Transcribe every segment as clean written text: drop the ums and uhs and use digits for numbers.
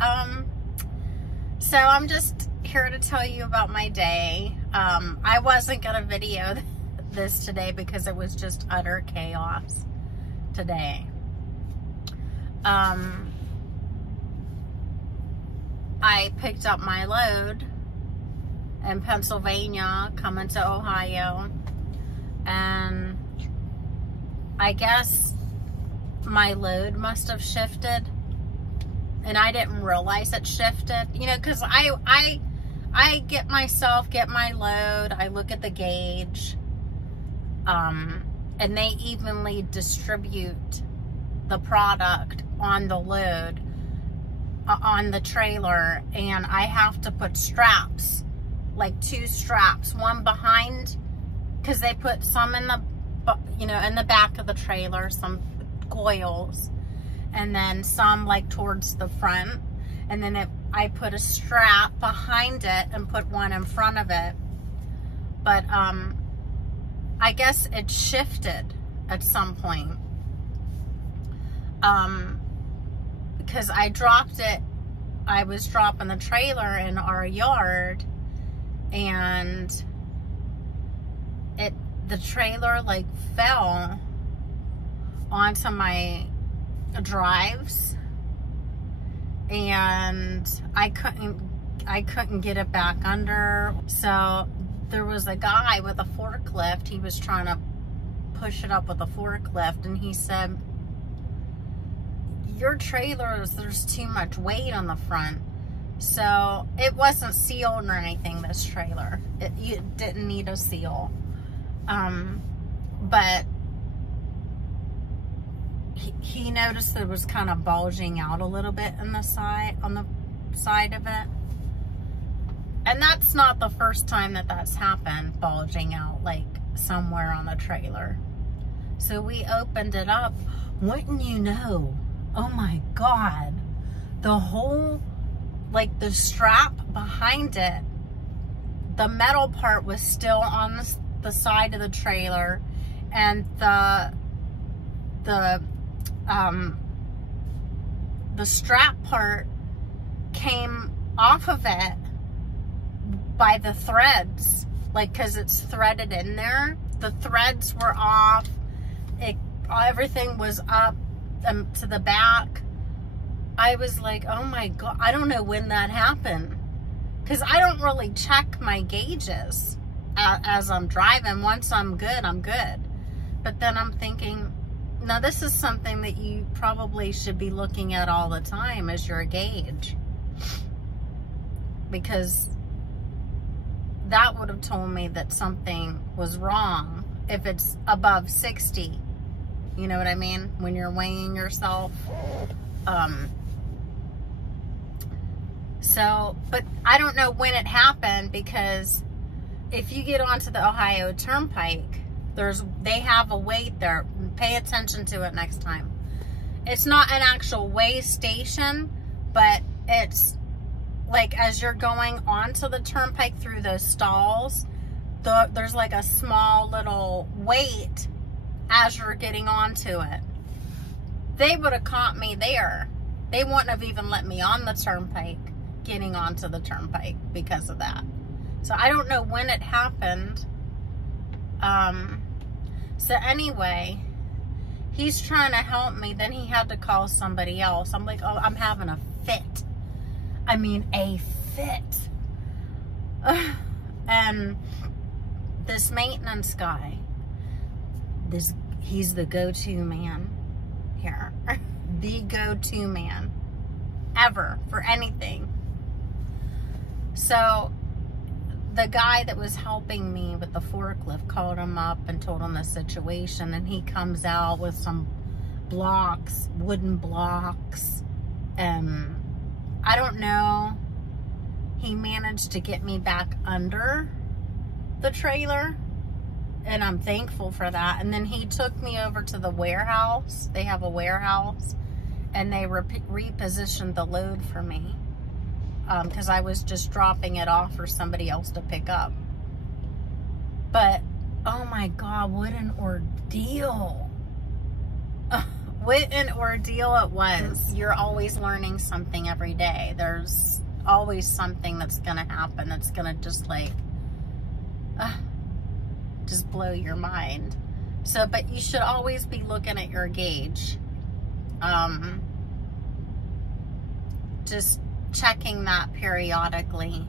So I'm just here to tell you about my day. I wasn't gonna video this today because it was just utter chaos today. I picked up my load in Pennsylvania coming to Ohio, and I guess my load must have shifted, and I didn't realize it shifted, you know, because I get my load, I look at the gauge, and they evenly distribute the product on the load, on the trailer, and I have to put straps, like 2 straps, one behind, because they put some in the, you know, in the back of the trailer, some coils, and then some like towards the front, and then I put a strap behind it and put one in front of it. But I guess it shifted at some point, because I dropped it. I was dropping the trailer in our yard, and the trailer like fell onto my drives, and I couldn't get it back under. So there was a guy with a forklift. He was trying to push it up with a forklift, and he said, your trailer, there's too much weight on the front. So it wasn't sealed or anything, this trailer. It didn't need a seal. But he noticed that it was kind of bulging out a little bit on the side of it. And that's not the first time that that's happened, bulging out like somewhere on the trailer. So we opened it up. Wouldn't you know? Oh my God. The whole, like the strap behind it, the metal part was still on the side of the trailer, and the strap part came off of it by the threads, like, because it's threaded in there. The threads were off. Everything was up to the back. I was like, oh my God, I don't know when that happened, because I don't really check my gauges as I'm driving. Once I'm good, I'm good. But then I'm thinking, now this is something that you probably should be looking at all the time, as your gauge, because that would have told me that something was wrong if it's above 60. You know what I mean? When you're weighing yourself. So, but I don't know when it happened, because if you get onto the Ohio Turnpike, they have a weight there. Pay attention to it next time. It's not an actual weigh station, but it's like as you're going onto the turnpike through those stalls, there's like a small little weight as you're getting onto it. They would have caught me there. They wouldn't have even let me on the turnpike, getting onto the turnpike, because of that. So I don't know when it happened. So anyway, he's trying to help me. Then he had to call somebody else. I'm like, oh, I'm having a fit. I mean, a fit. And this maintenance guy, he's the go-to man here. The go-to man ever for anything. So the guy that was helping me with the forklift called him up and told him the situation, and he comes out with some blocks, wooden blocks, and I don't know, he managed to get me back under the trailer, and I'm thankful for that. And then he took me over to the warehouse. They have a warehouse, and they repositioned the load for me, because I was just dropping it off for somebody else to pick up. But oh my God, what an ordeal. what an ordeal it was. You're always learning something every day. There's always something that's gonna happen that's gonna just like just blow your mind. So, but you should always be looking at your gauge, just checking that periodically.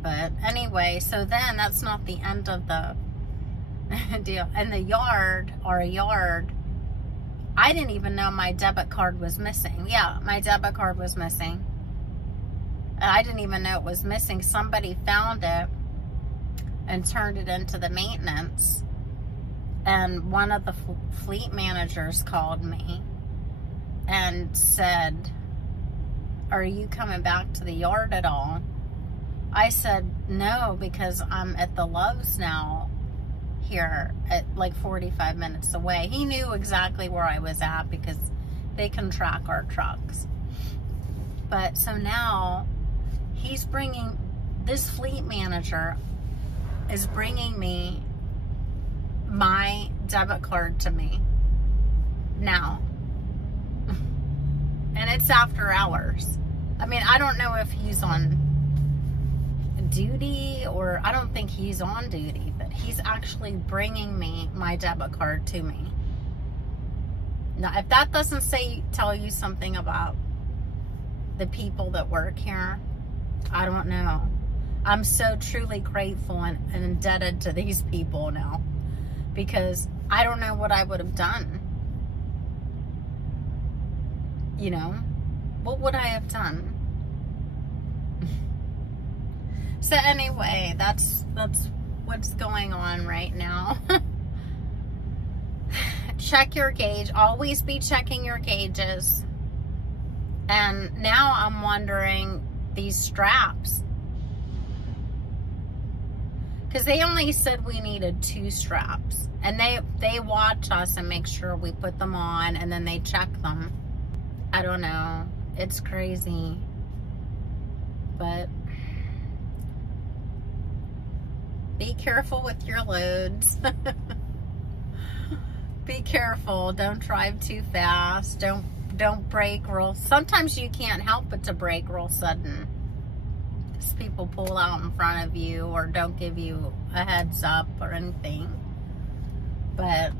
But anyway, so then that's not the end of the deal. In the yard, our yard, I didn't even know my debit card was missing. Yeah, my debit card was missing. And I didn't even know it was missing. Somebody found it and turned it into the maintenance. And one of the fleet managers called me and said, "Are you coming back to the yard at all?" I said, "No, because I'm at the Love's now here at like 45 minutes away." He knew exactly where I was at because they can track our trucks. But so now he's bringing, this fleet manager is bringing me my debit card to me now. And it's after hours. I mean, I don't know if he's on duty, or I don't think he's on duty, but he's actually bringing me my debit card to me. Now, if that doesn't tell you something about the people that work here, I don't know. I'm so truly grateful and indebted to these people now, because I don't know what I would have done. You know, what would I have done? So anyway, that's what's going on right now. Check your gauge. Always be checking your gauges. And now I'm wondering, these straps, because they only said we needed 2 straps, and they watch us and make sure we put them on, and then they check them. I don't know. It's crazy. But be careful with your loads. Be careful. Don't drive too fast. Don't brake real. Sometimes you can't help but to brake real sudden, because people pull out in front of you or don't give you a heads up or anything. But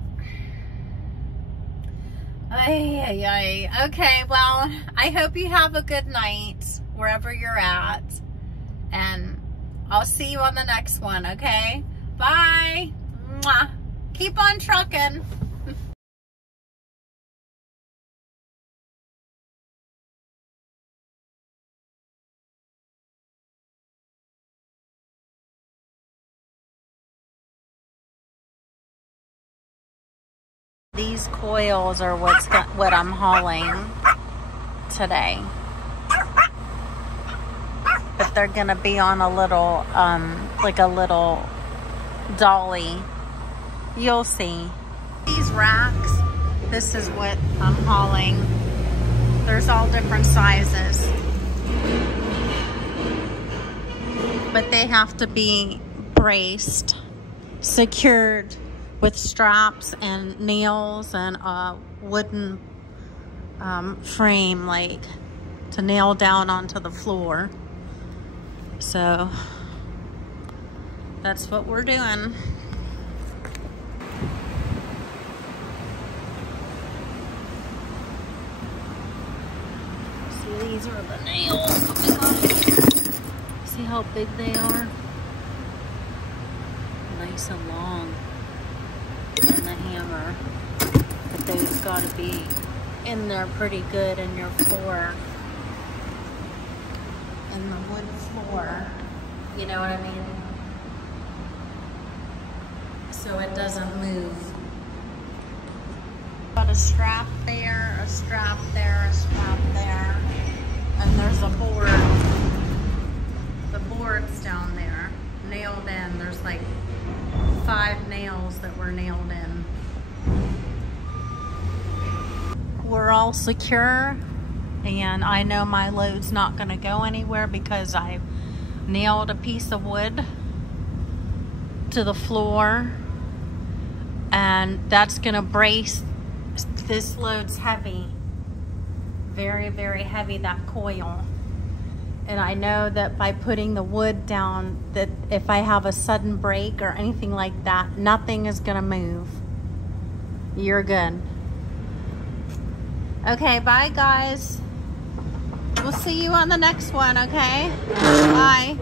okay, well, I hope you have a good night wherever you're at, and I'll see you on the next one, okay? Bye. Mwah. Keep on trucking. These coils are what I'm hauling today. But they're gonna be on a little, like a little dolly. You'll see. These racks, this is what I'm hauling. There's all different sizes. But they have to be braced, secured with straps and nails and a wooden frame, like to nail down onto the floor. So that's what we're doing. See, these are the nails. See how big they are? Nice and long. And the hammer, but those got to be in there pretty good in your floor, in the wood floor, you know what I mean, so it doesn't move. Got a strap there, a strap there, a strap there, and there's a board. The board's down there, nailed in. There's like 5 nails that were nailed in. We're all secure, and I know my load's not going to go anywhere because I nailed a piece of wood to the floor And that's gonna brace. This load's heavy, very, very heavy, that coil. And I know that by putting the wood down, that if I have a sudden break or anything like that, nothing is gonna move. You're good. Okay, bye guys. We'll see you on the next one, okay? Bye.